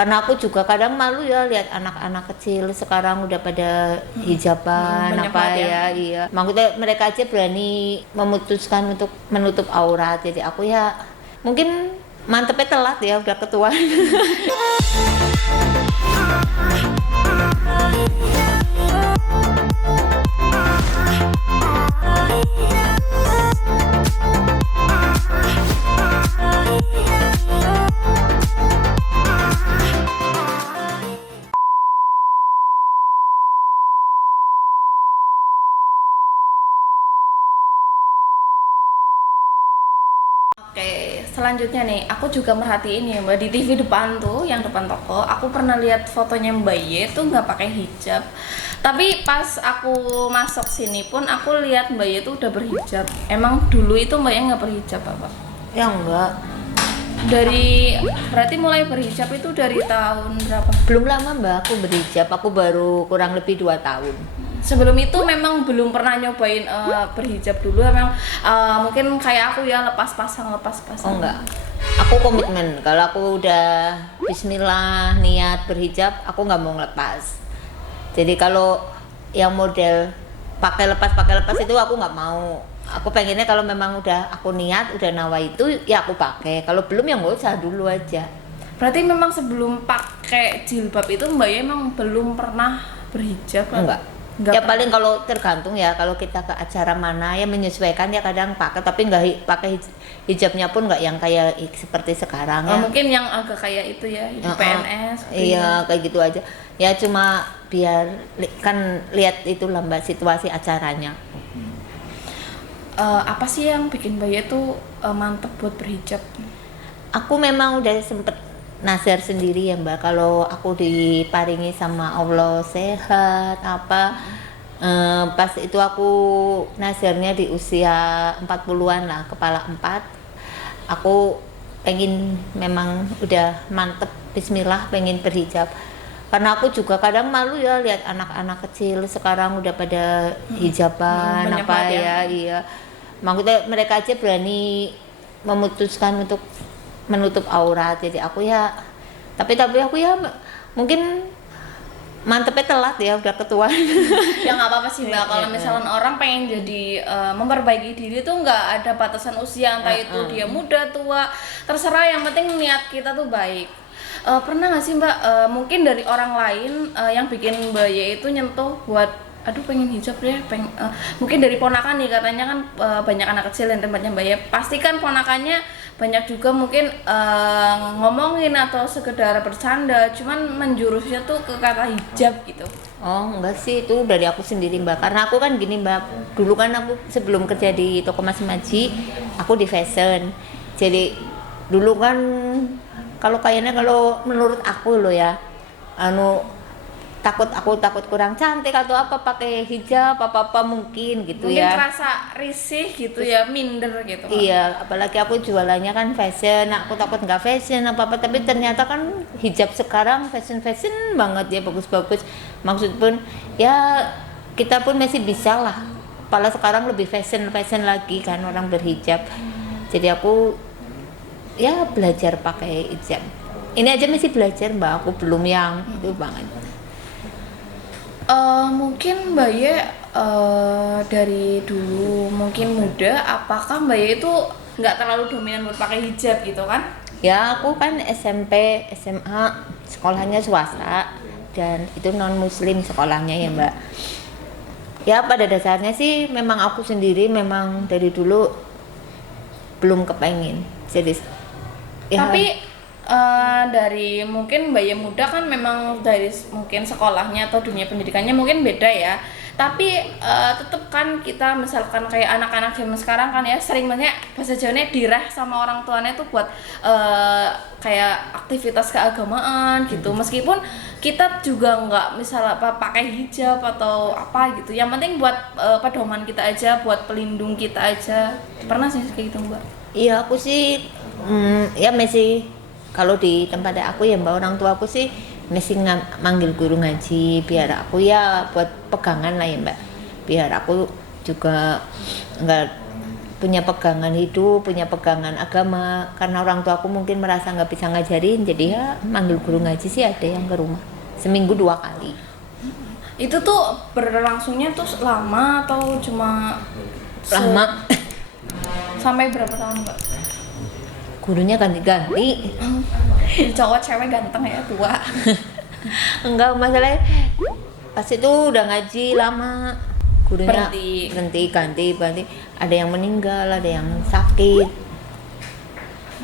Karena aku juga kadang malu ya lihat anak-anak kecil sekarang udah pada hijaban banyak apa banget ya, iya. Maksudnya mereka aja berani memutuskan untuk menutup aurat. Jadi aku ya mungkin mantepnya telat ya udah ketuaan. Oke, selanjutnya nih, aku juga merhatiin ya Mbak, di TV depan tuh, yang depan toko, aku pernah lihat fotonya Mbak Ye tuh nggak pakai hijab. Tapi pas aku masuk sini pun aku lihat Mbak Ye tuh udah berhijab. Emang dulu itu Mbak Ye nggak berhijab apa? Ya enggak. Berarti mulai berhijab itu dari tahun berapa? Belum lama Mbak aku berhijab, aku baru kurang lebih 2 tahun. Sebelum itu memang belum pernah nyobain berhijab dulu, memang mungkin kayak aku ya lepas pasang. Oh enggak. Aku komitmen kalau aku udah bismillah niat berhijab, aku nggak mau ngelepas. Jadi kalau yang model pakai lepas itu aku nggak mau. Aku pengennya kalau memang udah aku niat, udah nawa itu ya aku pakai. Kalau belum ya nggak usah dulu aja. Berarti memang sebelum pakai jilbab itu Mbak Ye emang belum pernah berhijab? Enggak. Ya paling kalau tergantung ya, kalau kita ke acara mana ya menyesuaikan ya kadang pakai, tapi nggak pakai hijabnya pun nggak yang kayak seperti sekarang ya. Mungkin yang agak kayak itu ya, di PNS. Iya kayak gitu aja. Ya cuma biar kan lihat itu lah Mbak situasi acaranya. Apa sih yang bikin Mbak Ye tuh mantep buat berhijab? Aku memang udah sempet nazar sendiri ya Mbak, kalau aku diparingi sama Allah sehat apa pas itu aku nazarnya di usia 40-an lah, kepala 4, aku pengen memang udah mantep bismillah pengen berhijab. Karena aku juga kadang malu ya lihat anak-anak kecil sekarang udah pada hijaban banyak apa banget ya, iya. Maksudnya mereka aja berani memutuskan untuk menutup aurat. Jadi aku ya tapi aku ya mungkin mantepnya telat ya udah ketuaan. Ya nggak apa-apa sih Mbak, kalau misalkan orang pengen jadi memperbaiki diri tuh nggak ada batasan usia, entah itu dia muda tua, terserah, yang penting niat kita tuh baik. Pernah nggak sih Mbak mungkin dari orang lain yang bikin Mbak Ye itu nyentuh buat aduh pengen hijab deh, mungkin dari ponakan nih, katanya kan banyak anak kecil yang tempatnya Mbak Ye, pasti kan ponakannya banyak juga mungkin ngomongin atau sekedar bercanda, cuman menjurusnya tuh ke kata hijab gitu. Oh enggak sih, itu dari aku sendiri Mbak, karena aku kan gini Mbak, dulu kan aku sebelum kerja di toko Mas Maji aku di fashion. Jadi dulu kan kalau menurut aku loh ya, aku takut kurang cantik atau apa pakai hijab apa mungkin gitu. Mungkin ya terasa risih gitu ya, minder gitu. Iya, apalagi aku jualannya kan fashion, aku takut nggak fashion apa tapi ternyata kan hijab sekarang fashion banget ya, bagus-bagus. Maksud pun ya kita pun masih bisa lah, apalagi sekarang lebih fashion lagi kan orang berhijab. Jadi aku ya belajar pakai hijab. Ini aja masih belajar Mbak, aku belum yang itu banget. Mungkin Mbak Ye dari dulu mungkin muda, apakah Mbak Ye itu nggak terlalu dominan buat pakai hijab gitu kan? Ya aku kan SMP, SMA sekolahnya swasta dan itu non muslim sekolahnya ya Mbak. Ya pada dasarnya sih memang aku sendiri memang dari dulu belum kepengen. Jadi ya, Tapi dari mungkin Mbak Ye muda kan memang dari mungkin sekolahnya atau dunia pendidikannya mungkin beda ya. Tapi tetap kan kita misalkan kayak anak-anak zaman sekarang kan ya sering banyak bahasa Jawanya direh sama orang tuanya tuh buat kayak aktivitas keagamaan gitu. Meskipun kita juga nggak misalnya pakai hijab atau apa gitu. Yang penting buat pedoman kita aja, buat pelindung kita aja. Pernah sih kayak gitu Mbak? iya aku sih ya masih, kalau di tempat aku ya Mbak, orang tua aku sih masih manggil guru ngaji biar aku ya buat pegangan lah ya Mbak, biar aku juga nggak punya pegangan hidup, punya pegangan agama. Karena orang tua aku mungkin merasa nggak bisa ngajarin, jadi ya manggil guru ngaji sih ada yang ke rumah seminggu 2 kali. Itu tuh berlangsungnya tuh lama atau cuma Lama. sampai berapa tahun Mbak? Gurunya ganti-ganti. Cowok cewek ganteng ya, tua. Enggak, masalahnya pas itu udah ngaji lama, gurunya Berhenti. ganti. Ada yang meninggal, ada yang sakit.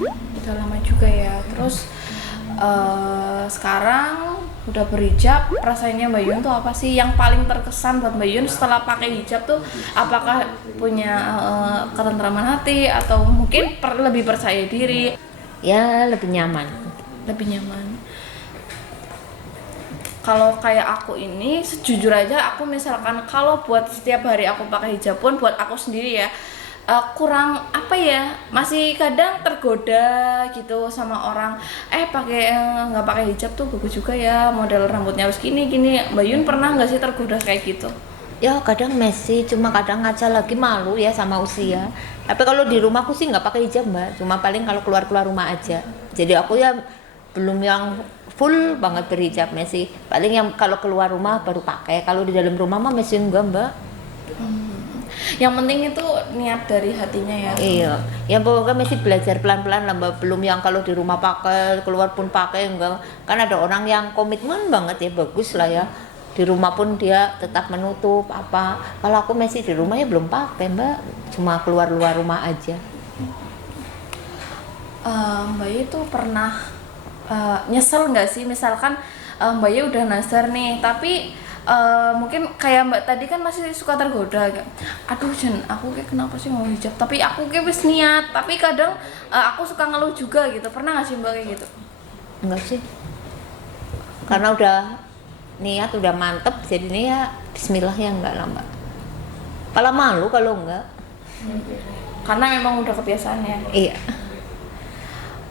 Udah lama juga ya. Terus sekarang udah berhijab, perasaannya Mbak Yun tuh apa sih yang paling terkesan buat Mbak Yun setelah pakai hijab tuh? Apakah punya ketentraman hati atau mungkin lebih percaya diri? Ya lebih nyaman. Lebih nyaman. Kalau kayak aku ini, sejujur aja aku misalkan kalau buat setiap hari aku pakai hijab pun buat aku sendiri ya, kurang apa ya, masih kadang tergoda gitu sama orang pakai nggak pakai hijab tuh bagus juga ya, model rambutnya harus gini. Mbak Yun pernah nggak sih tergoda kayak gitu? Ya kadang Messi, cuma kadang ngaca lagi malu ya sama usia. Tapi kalau di rumahku sih nggak pakai hijab Mbak, cuma paling kalau keluar rumah aja. Jadi aku ya belum yang full banget berhijab Messi. Paling yang kalau keluar rumah baru pakai, kalau di dalam rumah mah Messi enggak Mbak. Yang penting itu niat dari hatinya ya. Iya, yang pokoknya masih belajar pelan-pelan lah Mbak. Belum yang kalau di rumah pakai, keluar pun pakai, enggak. Kan ada orang yang komitmen banget ya, bagus lah ya. Di rumah pun dia tetap menutup apa. Kalau aku masih di rumah ya belum pakai Mbak, cuma keluar rumah aja. Mbak Yu tuh pernah nyesel nggak sih misalkan Mbak Yu udah nazar nih, tapi mungkin kayak Mbak tadi kan masih suka tergoda kayak, aduh Jen, aku kayak kenapa sih mau hijab, tapi aku kayak wis niat, tapi kadang aku suka ngeluh juga gitu. Pernah nggak sih Mbak kayak gitu? Enggak sih, karena udah niat, udah mantep, jadi ini ya bismillah ya enggak lah Mbak. Kalau malu kalau enggak. Karena memang udah kebiasaannya. Iya.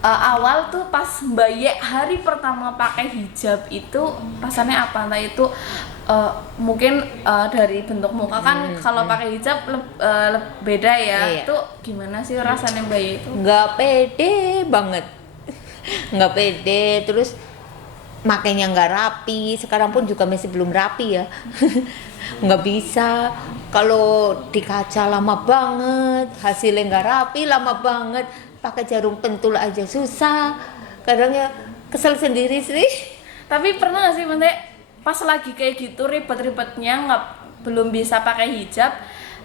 Awal tuh pas Mbak Ye hari pertama pakai hijab itu rasanya apa? Entah itu mungkin dari bentuk muka kan kalau pakai hijab beda ya. Iya. Itu gimana sih rasanya Mbak Ye itu? Nggak pede banget. Nggak pede, terus makainya nggak rapi. Sekarang pun juga masih belum rapi ya. Nggak bisa. Kalau di kaca lama banget, hasilnya nggak rapi, lama banget. Pakai jarum pentul aja susah. Kadang ya kesel sendiri sih. Tapi pernah nggak sih Mbak pas lagi kayak gitu ribet-ribetnya belum bisa pakai hijab,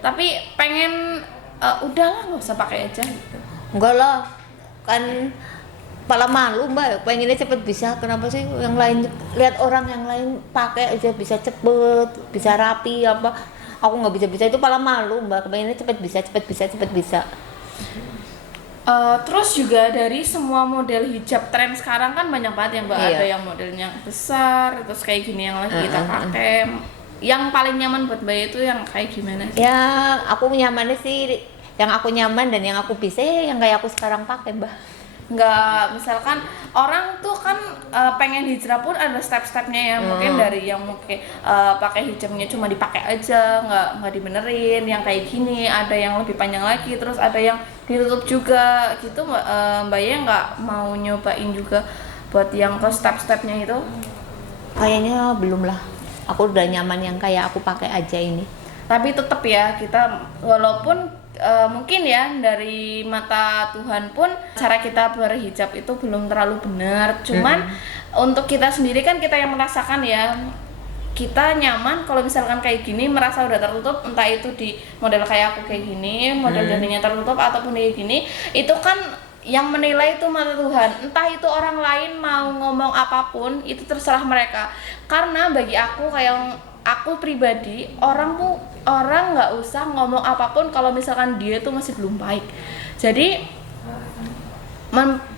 tapi pengen udahlah nggak usah pakai aja gitu? Enggak lah, kan malah malu Mbak, pengennya cepet bisa. Kenapa sih yang lain, lihat orang yang lain pakai aja bisa cepet, bisa rapi apa, aku nggak bisa itu malah malu Mbak. Pengennya cepet bisa. Terus juga dari semua model hijab tren sekarang kan banyak banget ya Mbak. Iya. Ada yang modelnya besar, terus kayak gini yang lagi kita pakai. Yang paling nyaman buat Mbak itu yang kayak gimana sih? Ya aku nyamannya sih, yang aku nyaman dan yang aku bisa ya yang kayak aku sekarang pakai Mbak. Nggak, misalkan orang tuh kan pengen hijrah pun ada step-stepnya ya. Mungkin dari yang mungkin pakai hijabnya cuma dipakai aja, nggak dibenerin, yang kayak gini. Ada yang lebih panjang lagi, terus ada yang ditutup juga gitu. Mbak Ye nggak mau nyobain juga buat yang ke step-stepnya itu? Kayaknya belum lah, aku udah nyaman yang kayak aku pakai aja ini. Tapi tetap ya kita walaupun mungkin ya dari mata Tuhan pun cara kita berhijab itu belum terlalu benar. Cuman untuk kita sendiri kan kita yang merasakan ya, kita nyaman kalau misalkan kayak gini merasa udah tertutup, entah itu di model kayak aku kayak gini, model daninya tertutup ataupun kayak gini, itu kan yang menilai itu mata Tuhan. Entah itu orang lain mau ngomong apapun itu terserah mereka. Karena bagi aku kayak aku pribadi, orang nggak usah ngomong apapun kalau misalkan dia tuh masih belum baik. Jadi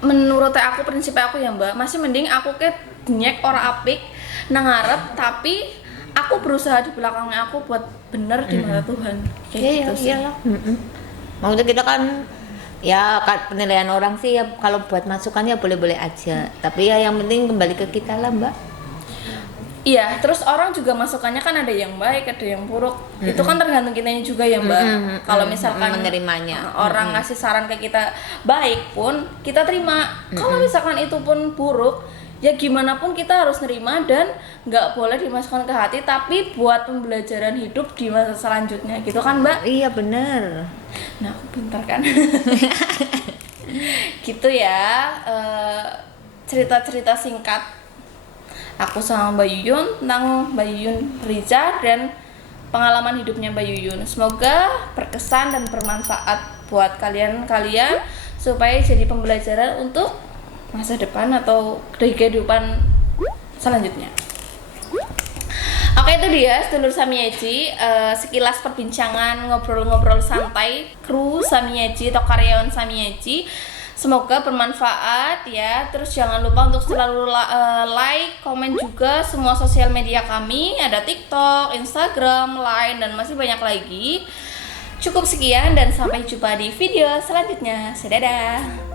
menurut aku, prinsip aku ya Mbak, masih mending aku ke nyek orang apik nangarep, tapi aku berusaha di belakangnya aku buat bener di mata Tuhan. Kayak gitu sih. Iyalah. Maksudnya kita kan ya penilaian orang sih ya, kalau buat masukan ya boleh-boleh aja. Tapi ya yang penting kembali ke kita lah Mbak. Iya, terus orang juga masukannya kan ada yang baik, ada yang buruk. Itu kan tergantung kitanya juga ya, Mbak. Kalau misalkan menerimanya. orang ngasih saran ke kita baik pun kita terima. Kalau misalkan itu pun buruk, ya gimana pun kita harus nerima dan nggak boleh dimasukkan ke hati, tapi buat pembelajaran hidup di masa selanjutnya, gitu kan, Mbak? Iya bener. Nah, aku pintar kan. Gitu ya, cerita-cerita singkat aku sama Mbak Yuyun tentang Mbak Yuyun Riza dan pengalaman hidupnya Mbak Yuyun. Semoga berkesan dan bermanfaat buat kalian-kalian supaya jadi pembelajaran untuk masa depan atau dari kehidupan selanjutnya. Oke, itu dia sedulur Samieji, sekilas perbincangan ngobrol-ngobrol santai kru Samieji atau karyawan Samieji. Semoga bermanfaat ya. Terus jangan lupa untuk selalu like, komen juga semua sosial media kami. Ada TikTok, Instagram, Line, dan masih banyak lagi. Cukup sekian dan sampai jumpa di video selanjutnya. Dadah.